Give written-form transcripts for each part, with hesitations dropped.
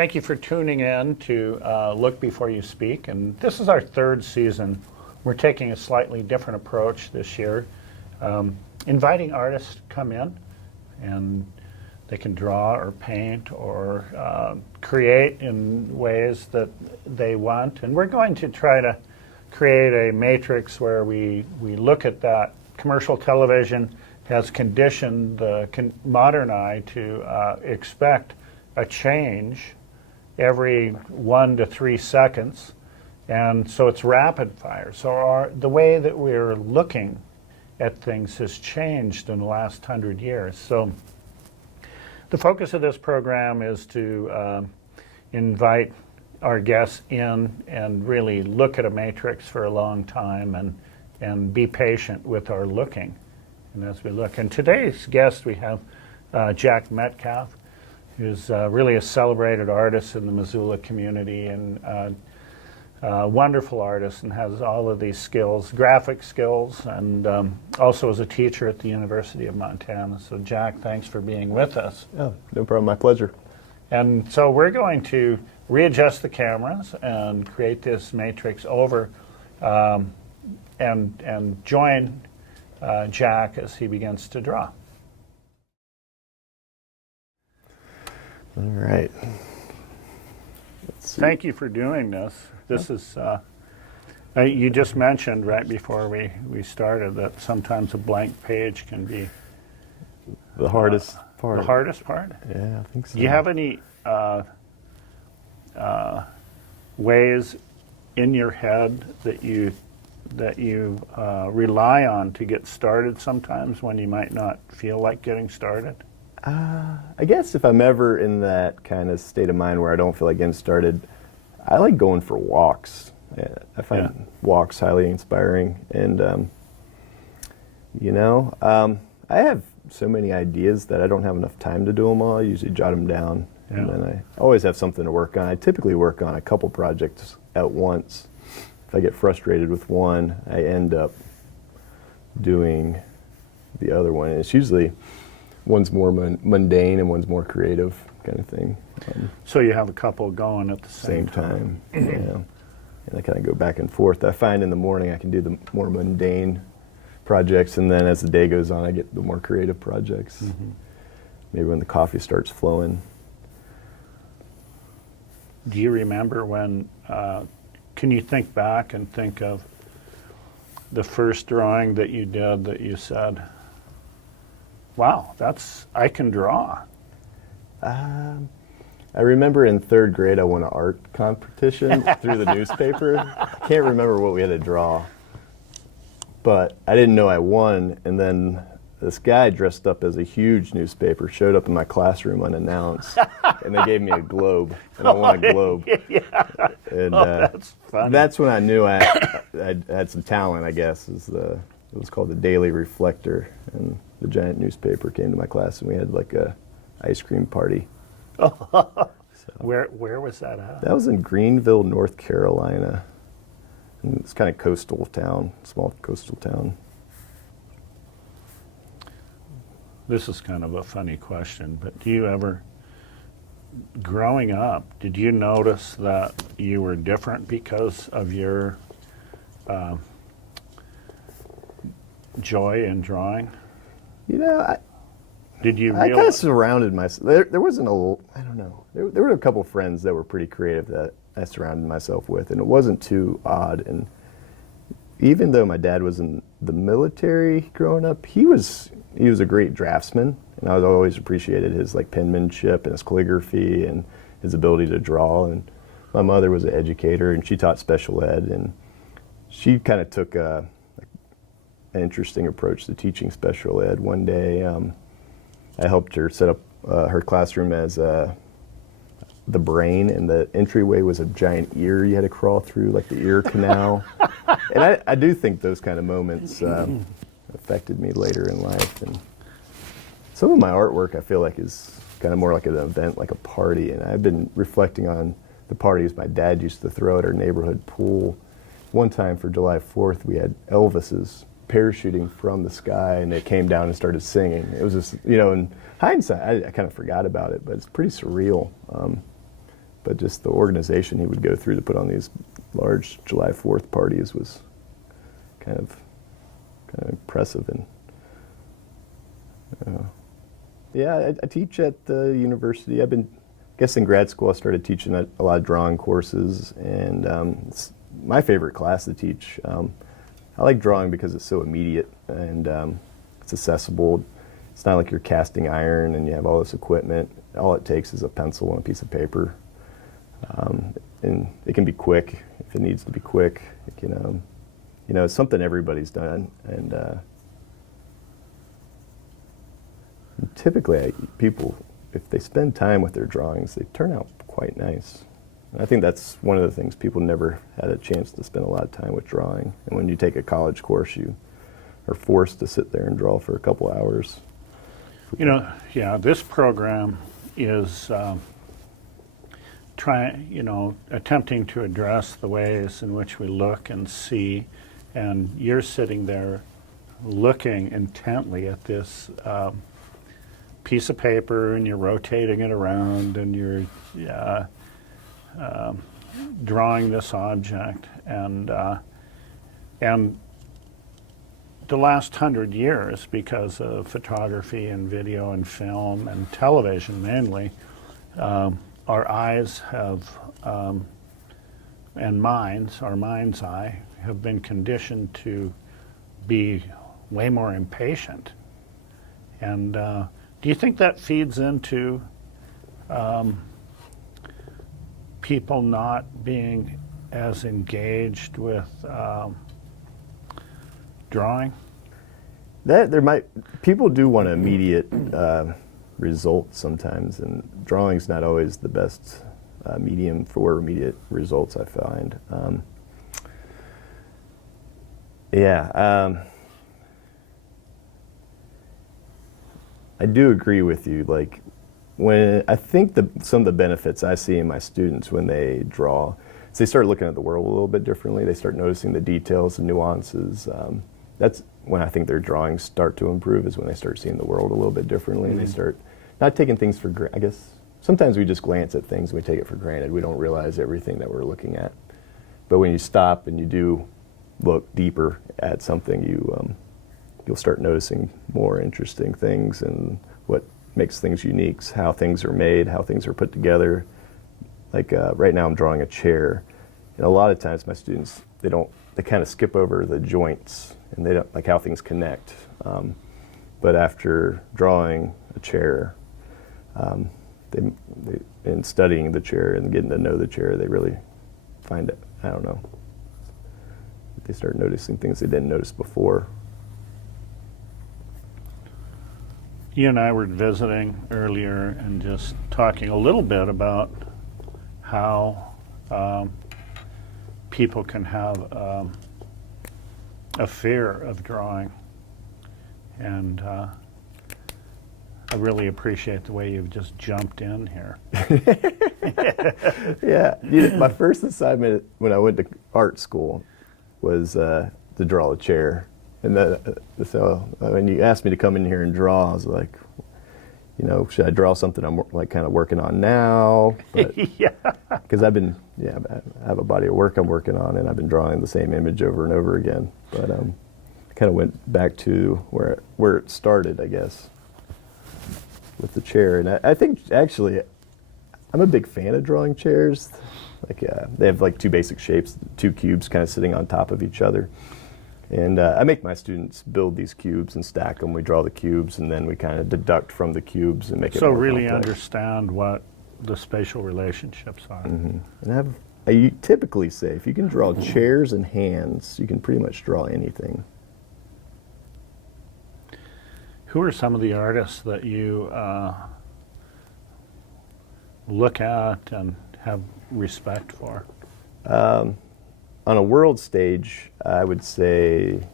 Thank you for tuning in to Look Before You Speak. And this is our third season. We're taking a slightly different approach this year, inviting artists to come in, and they can draw or paint or create in ways that they want. And we're going to try to create a matrix where we look at that. Commercial television has conditioned the modern eye to expect a change every 1 to 3 seconds, and so it's rapid fire. So the way that we're looking at things has changed in the last 100 years. So the focus of this program is to invite our guests in and really look at a matrix for a long time and be patient with our looking. And as we look, and today's guest we have Jack Metcalf, who's really a celebrated artist in the Missoula community and wonderful artist, and has all of these skills, graphic skills, and also is a teacher at the University of Montana. So Jack, thanks for being with us. Oh, no problem, my pleasure. And so we're going to readjust the cameras and create this matrix over and join Jack as he begins to draw. All right. Thank you for doing this. This is, you just mentioned right before we started that sometimes a blank page can be the hardest part. The hardest part? Yeah, I think so. Do you have any ways in your head that you rely on to get started sometimes when you might not feel like getting started? I guess if I'm ever in that kind of state of mind where I don't feel like getting started, I like going for walks. I find walks highly inspiring. And, I have so many ideas that I don't have enough time to do them all. I usually jot them down. Yeah. And then I always have something to work on. I typically work on a couple projects at once. If I get frustrated with one, I end up doing the other one. And it's usually one's more mundane and one's more creative kind of thing. So you have a couple going at the same time. Yeah. And I kind of go back and forth. I find in the morning I can do the more mundane projects, and then as the day goes on I get the more creative projects. Mm-hmm. Maybe when the coffee starts flowing. Do you remember when, can you think back and think of the first drawing that you did that you said, wow, I can draw? I remember in 3rd grade I won an art competition through the newspaper. I can't remember what we had to draw, but I didn't know I won, and then this guy dressed up as a huge newspaper showed up in my classroom unannounced, and they gave me a globe, and I won a globe. Yeah. And that's funny. That's when I knew I had some talent, I guess. It was called the Daily Reflector, and the giant newspaper came to my class, and we had like a ice cream party. So, where was that at? That was in Greenville, North Carolina. And it's kind of coastal town, small coastal town. This is kind of a funny question, but do you ever, growing up, did you notice that you were different because of your joy in drawing? Did you realize? I kind of surrounded myself. There wasn't I don't know. There were a couple friends that were pretty creative that I surrounded myself with, and it wasn't too odd. And even though my dad was in the military growing up, he was a great draftsman, and I always appreciated his penmanship and his calligraphy and his ability to draw. And my mother was an educator, and she taught special ed, and she kind of took an interesting approach to teaching special ed. One day, I helped her set up her classroom as the brain, and the entryway was a giant ear you had to crawl through, like the ear canal. And I do think those kind of moments affected me later in life. And some of my artwork I feel like is kind of more like an event, like a party. And I've been reflecting on the parties my dad used to throw at our neighborhood pool. One time for July 4th, we had Elvis's parachuting from the sky, and they came down and started singing. It was just, in hindsight, I kind of forgot about it, but it's pretty surreal. but just the organization he would go through to put on these large July 4th parties was kind of impressive. And yeah, I teach at the university. I guess in grad school I started teaching a lot of drawing courses, and it's my favorite class to teach. I like drawing because it's so immediate and it's accessible. It's not like you're casting iron and you have all this equipment. All it takes is a pencil and a piece of paper. And it can be quick if it needs to be quick. It can, it's something everybody's done. And typically, people, if they spend time with their drawings, they turn out quite nice. And I think that's one of the things people never had a chance to spend a lot of time with drawing. And when you take a college course, you are forced to sit there and draw for a couple hours. This program is attempting to address the ways in which we look and see, and you're sitting there looking intently at this piece of paper, and you're rotating it around, and you're drawing this object, and the last 100 years, because of photography and video and film and television mainly, our eyes have, and minds, our mind's eye, have been conditioned to be way more impatient. And do you think that feeds into people not being as engaged with drawing? People do want immediate results sometimes, and drawing's not always the best medium for immediate results, I find. I do agree with you. Like, when I think some of the benefits I see in my students when they draw, is they start looking at the world a little bit differently. They start noticing the details and nuances. That's when I think their drawings start to improve, is when they start seeing the world a little bit differently. Mm-hmm. And they start not taking things for granted. I guess sometimes we just glance at things and we take it for granted. We don't realize everything that we're looking at. But when you stop and you do look deeper at something, you'll start noticing more interesting things and what makes things unique, how things are made, how things are put together. Like right now I'm drawing a chair, and a lot of times my students, they kind of skip over the joints, and they don't like how things connect. But after drawing a chair, in studying the chair and getting to know the chair, they really find it, I don't know, they start noticing things they didn't notice before. You and I were visiting earlier and just talking a little bit about how people can have a fear of drawing. And I really appreciate the way you've just jumped in here. Yeah, my first assignment when I went to art school was to draw a chair. And so when you asked me to come in here and draw, I was like, should I draw something I'm like kind of working on now? Yeah. Because I have a body of work I'm working on, and I've been drawing the same image over and over again. But I kind of went back to where it started, I guess, with the chair. And I think actually, I'm a big fan of drawing chairs. Like they have like two basic shapes, two cubes kind of sitting on top of each other. And I make my students build these cubes and stack them. We draw the cubes, and then we kind of deduct from the cubes and make it so more really complex. Understand what the spatial relationships are. Mm-hmm. And I typically say, if you can draw chairs and hands, you can pretty much draw anything. Who are some of the artists that you look at and have respect for? On a world stage, I would say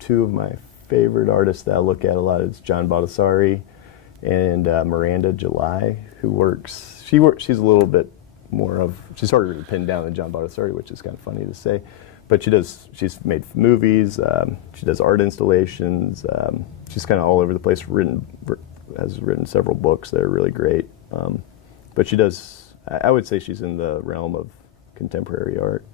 two of my favorite artists that I look at a lot is John Baldessari and Miranda July, who works. She's a little bit she's harder to pin down than John Baldessari, which is kind of funny to say. But she's made movies, she does art installations, she's kind of all over the place, has written several books that are really great. But she does I would say she's in the realm of contemporary art.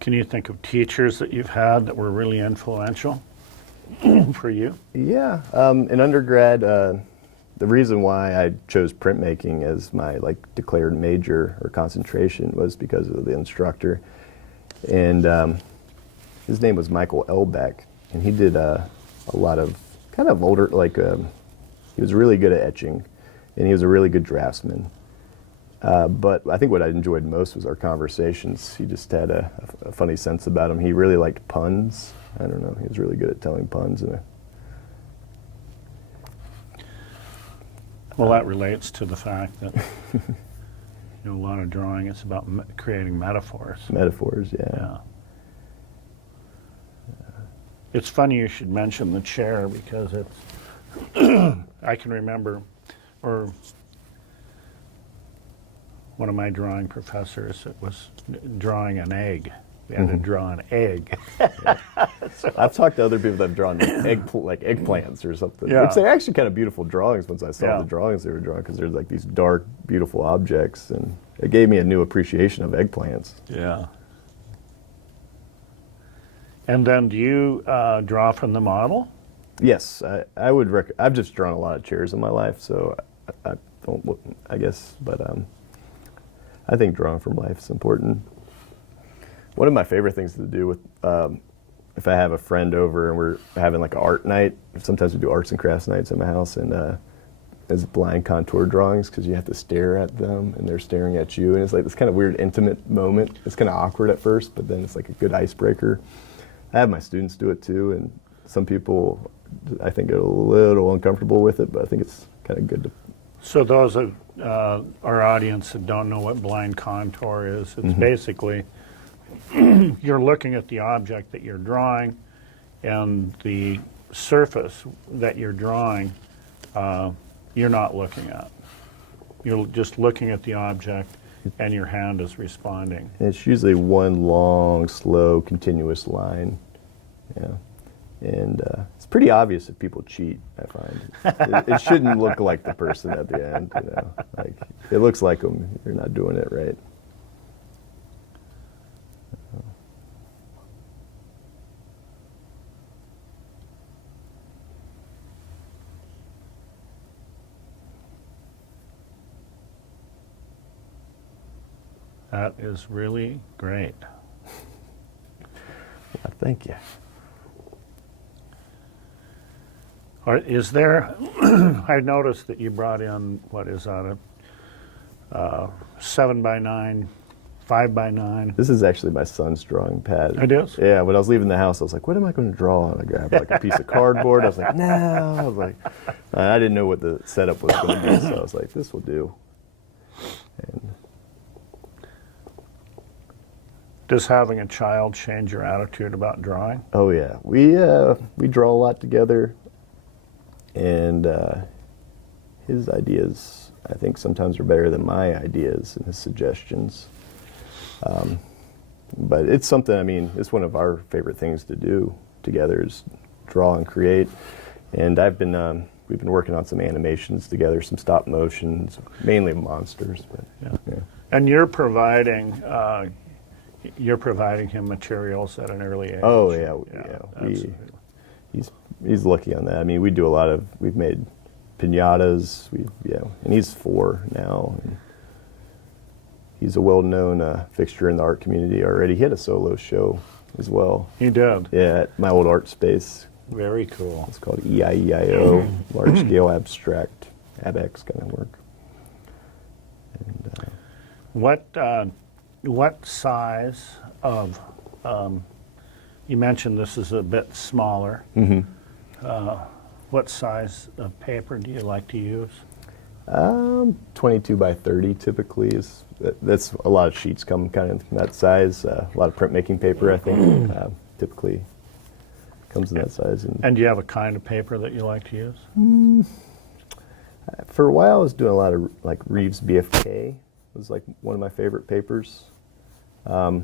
Can you think of teachers that you've had that were really influential for you? Yeah, in undergrad, the reason why I chose printmaking as my like declared major or concentration was because of the instructor, and his name was Michael Elbeck, and he did a lot of kind of older, like he was really good at etching, and he was a really good draftsman. But I think what I enjoyed most was our conversations. He just had a funny sense about him. He really liked puns. I don't know. He was really good at telling puns. Well, that relates to the fact that a lot of drawing is about creating metaphors. Metaphors, yeah. Yeah. It's funny you should mention the chair because it's, I can remember, or one of my drawing professors, it was drawing an egg. We had to draw an egg. I've talked to other people that have drawn like eggplants or something. Yeah. They're actually kind of beautiful drawings once I saw Yeah. the drawings they were drawing, because they're like these dark, beautiful objects, and it gave me a new appreciation of eggplants. Yeah. And then do you draw from the model? Yes, I would I've just drawn a lot of chairs in my life, so I don't look, I guess, but I think drawing from life is important. One of my favorite things to do with, if I have a friend over and we're having like an art night, sometimes we do arts and crafts nights at my house, and is blind contour drawings, because you have to stare at them and they're staring at you, and it's like this kind of weird intimate moment. It's kind of awkward at first, but then it's like a good icebreaker. I have my students do it too, and some people I think get a little uncomfortable with it, but I think it's kind of good to. So those of our audience that don't know what blind contour is, it's basically you're looking at the object that you're drawing, and the surface that you're drawing, you're not looking at. You're just looking at the object, and your hand is responding. And it's usually one long, slow, continuous line. Yeah. And it's pretty obvious if people cheat, I find. It shouldn't look like the person at the end, you know. Like, it looks like them, you're not doing it right. That is really great. Thank you. Is there, I noticed that you brought in, what is that, a 7x9, 5x9? This is actually my son's drawing pad. It is? Yeah, when I was leaving the house, I was like, what am I going to draw? And I grabbed like a piece of cardboard. I was like, no. I was like, I didn't know what the setup was going to be, so I was like, this will do. And Does having a child change your attitude about drawing? oh yeah, we draw a lot together, and his ideas, I think, sometimes are better than my ideas and his suggestions. But it's something, I mean, it's one of our favorite things to do together is draw and create. And we've been working on some animations together, some stop motions, mainly monsters. But, yeah. And you're providing him materials at an early age. Oh yeah. Absolutely. He's lucky on that. I mean, we've made piñatas. And he's 4 now. And he's a well-known fixture in the art community already. He had a solo show as well. He did. Yeah, at my old art space. Very cool. It's called EIEIO, large scale abstract, ABX kind of work. And, What size of, you mentioned this is a bit smaller. What size of paper do you like to use? 22 by 30 typically is, that's a lot of sheets come kind of in that size. A lot of printmaking paper, I think, typically comes in that size. And do you have a kind of paper that you like to use? For a while, I was doing a lot of like Reeves BFK. It was like one of my favorite papers. A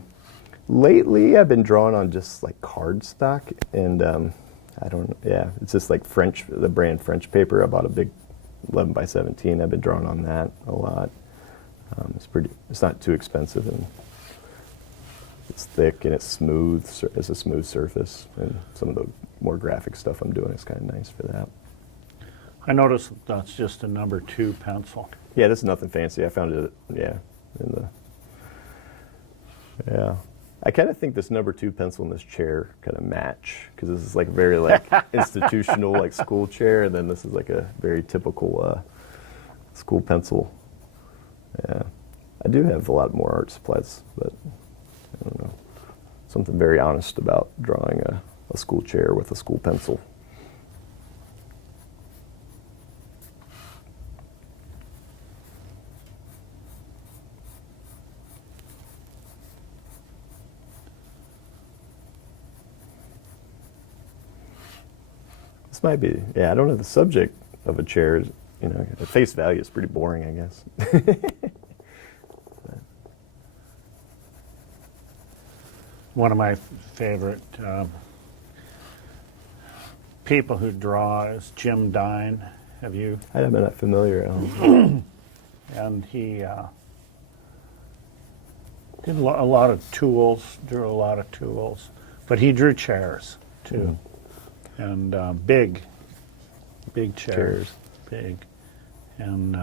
Lately, I've been drawing on just like cardstock, and I don't. Yeah, it's just like the brand French paper. I bought a big 11 by 17. I've been drawing on that a lot. It's pretty. It's not too expensive, and it's thick and it's smooth. It's a smooth surface, and some of the more graphic stuff I'm doing is kind of nice for that. I noticed that's just a number 2 pencil. Yeah, this is nothing fancy. I found it. Yeah, in the. Yeah. I kind of think this number 2 pencil and this chair kind of match, because this is like very like institutional like school chair, and then this is like a very typical school pencil. Yeah, I do have a lot more art supplies, but I don't know, something very honest about drawing a school chair with a school pencil. Might be, yeah, I don't know, the subject of a chair is, at face value is pretty boring, I guess. One of my favorite people who draw is Jim Dine. Have you? I'm not familiar at all. And he did a lot of tools, drew a lot of tools, but he drew chairs too. Mm-hmm. And big chairs, big, and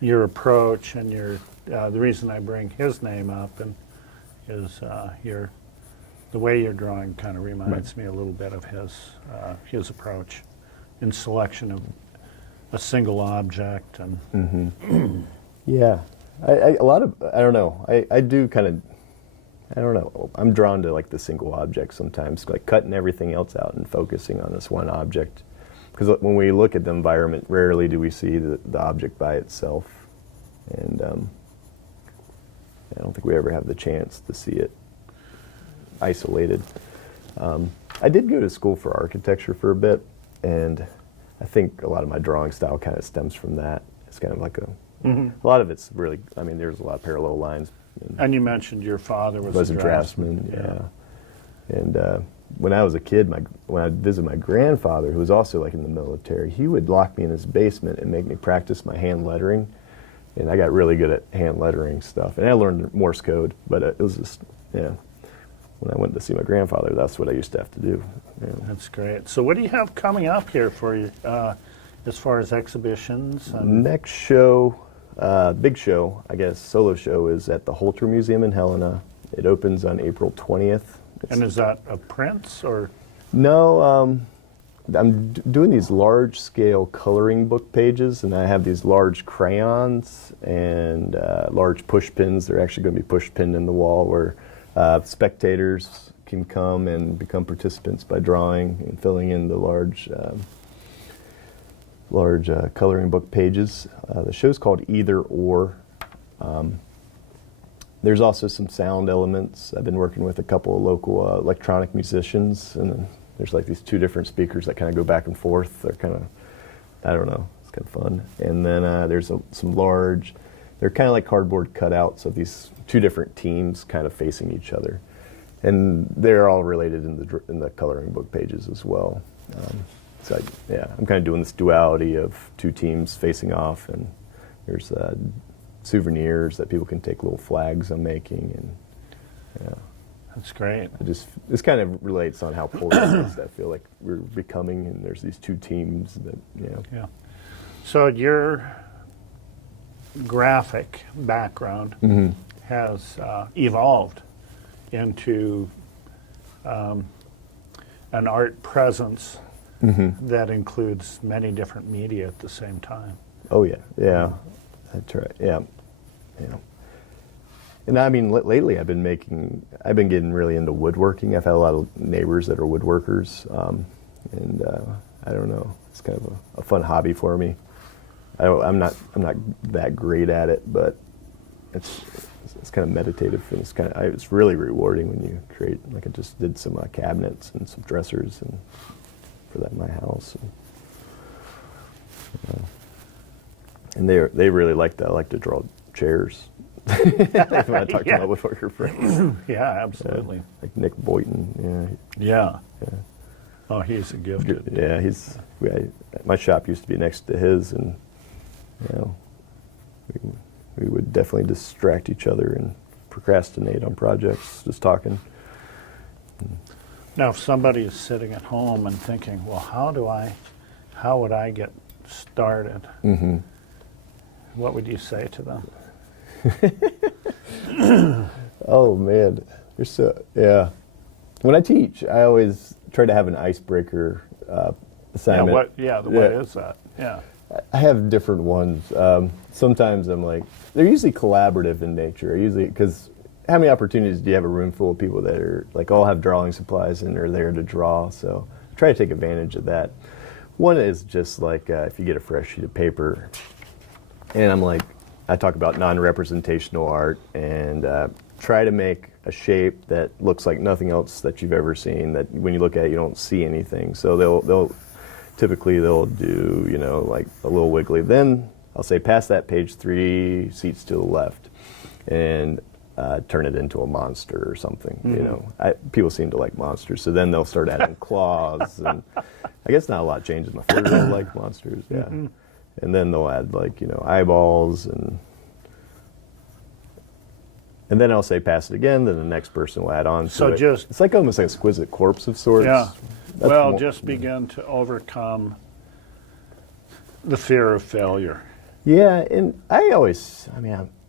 your approach and the reason I bring his name up and is the way you're drawing kind of reminds me a little bit of his approach in selection of a single object and. Mm-hmm. Yeah, I don't know. I do kind of. I don't know. I'm drawn to like the single object sometimes, like cutting everything else out and focusing on this one object. Because when we look at the environment, rarely do we see the object by itself. And I don't think we ever have the chance to see it isolated. I did go to school for architecture for a bit, and I think a lot of my drawing style kind of stems from that. It's kind of like a lot of it's really, there's a lot of parallel lines. And you mentioned your father was a draftsman. Yeah. And when I was a kid, when I'd visit my grandfather, who was also like in the military, he would lock me in his basement and make me practice my hand lettering. And I got really good at hand lettering stuff. And I learned Morse code, but it was just, when I went to see my grandfather, that's what I used to have to do. That's great. So what do you have coming up here for you as far as exhibitions? Next show. Big show, I guess, solo show is at the Holter Museum in Helena. It opens on April 20th. And is that a prints or? No, I'm doing these large-scale coloring book pages, and I have these large crayons and large push pins. They're actually going to be push pinned in the wall where spectators can come and become participants by drawing and filling in the large coloring book pages. The show's called Either Or. There's also some sound elements. I've been working with a couple of local electronic musicians, and there's like these 2 different speakers that kind of go back and forth. They're kind of, I don't know, it's kind of fun. And then there's some large, they're kind of like cardboard cutouts of these 2 different teams kind of facing each other. And they're all related in the coloring book pages as well. So I'm kind of doing this duality of 2 teams facing off, and there's souvenirs that people can take, little flags I'm making, and That's great. This kind of relates on how polarized I feel like we're becoming, and there's these 2 teams that Yeah. So your graphic background has evolved into an art presence. That includes many different media at the same time. Oh yeah, that's right. Yeah. And lately I've been getting really into woodworking. I've had a lot of neighbors that are woodworkers, and I don't know, it's kind of a fun hobby for me. I'm not that great at it, but it's kind of meditative, and it's really rewarding when you create. Like I just did some cabinets and some dressers and. For that in my house, and they really like that. I like to draw chairs, If you want to talk to my woodworker friends. Yeah, absolutely. Like Nick Boynton, Yeah. Oh, he's a gifted. yeah, my shop used to be next to his, and you know, we would definitely distract each other and procrastinate on projects, just talking. Now, if somebody is sitting at home and thinking, well, how would I get started? Mm-hmm. What would you say to them? Oh man, yeah. When I teach, I always try to have an icebreaker assignment. What is that? Yeah. I have different ones. Sometimes I'm like, they're usually collaborative in nature. Because how many opportunities do you have a room full of people that are like all have drawing supplies and are there to draw? So I try to take advantage of that. One is just like if you get a fresh sheet of paper, and I talk about non-representational art and try to make a shape that looks like nothing else that you've ever seen. That when you look at it, you don't see anything. So they'll typically do, you know, like a little wiggly. Then I'll say, pass that page 3 seats to the left, and turn it into a monster or something. Mm-hmm. You know, people seem to like monsters, so then they'll start adding claws, and I guess not a lot changes. My 4-year-old like monsters, yeah. Mm-hmm. And then they'll add like, you know, eyeballs, and then I'll say pass it again. Then the next person will add on to it. It's like almost an exquisite corpse of sorts. Yeah. Just begin to overcome the fear of failure. Yeah, and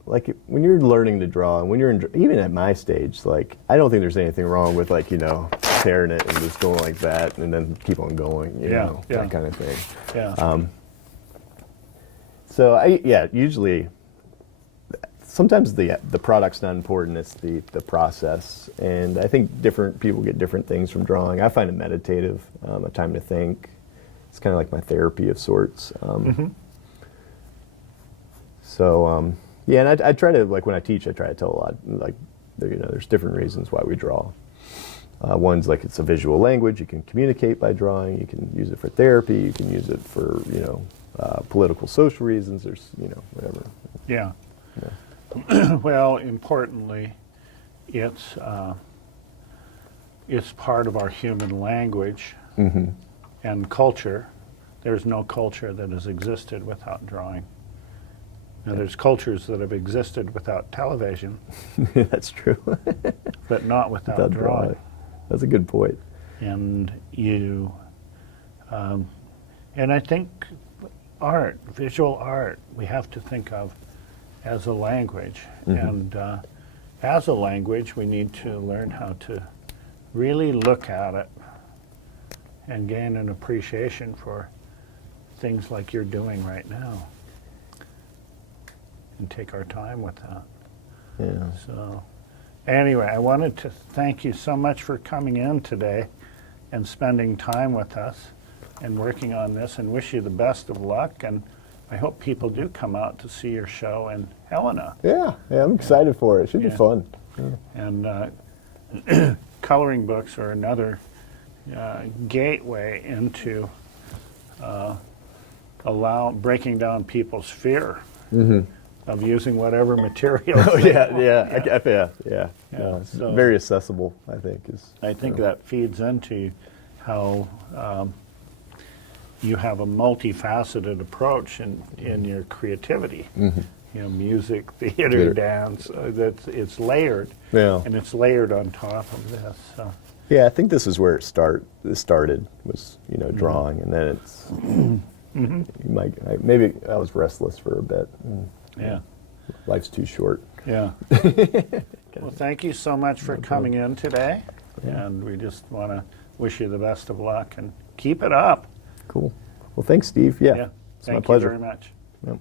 like when you're learning to draw, and when you're even at my stage, like I don't think there's anything wrong with like, you know, tearing it and just going like that and then keep on going, you know, that kind of thing. Yeah. So usually, sometimes the product's not important, it's the process. And I think different people get different things from drawing. I find it meditative, a time to think. It's kind of like my therapy of sorts. So, yeah, and I try to, like when I teach, I try to tell a lot, like, you know, there's different reasons why we draw. One's like it's a visual language. You can communicate by drawing. You can use it for therapy. You can use it for, you know, political, social reasons. There's, you know, whatever. Yeah. Well, importantly, it's part of our human language and culture. There's no culture that has existed without drawing. Now, there's cultures that have existed without television. That's true. But not without drawing. That's a good point. And and I think visual art, we have to think of as a language. And as a language, we need to learn how to really look at it and gain an appreciation for things like you're doing right now. And take our time with that. Yeah. So, anyway, I wanted to thank you so much for coming in today and spending time with us and working on this, and wish you the best of luck. And I hope people do come out to see your show in Helena. Yeah, I'm excited for it. It should be fun. Yeah. And coloring books are another gateway into breaking down people's fear. Of using whatever material. Oh yeah. So very accessible, I think. I think that feeds into how you have a multifaceted approach in your creativity. You know, music, theater, dance. It's layered. Yeah. And it's layered on top of this. So. Yeah, I think this is where it started was, you know, drawing, and then it's maybe I was restless for a bit. Yeah. Life's too short. Yeah. Well, thank you so much for coming in today. Yeah. And we just want to wish you the best of luck and keep it up. Cool. Well, thanks, Steve. Yeah. It's my pleasure. Thank you very much. Yep.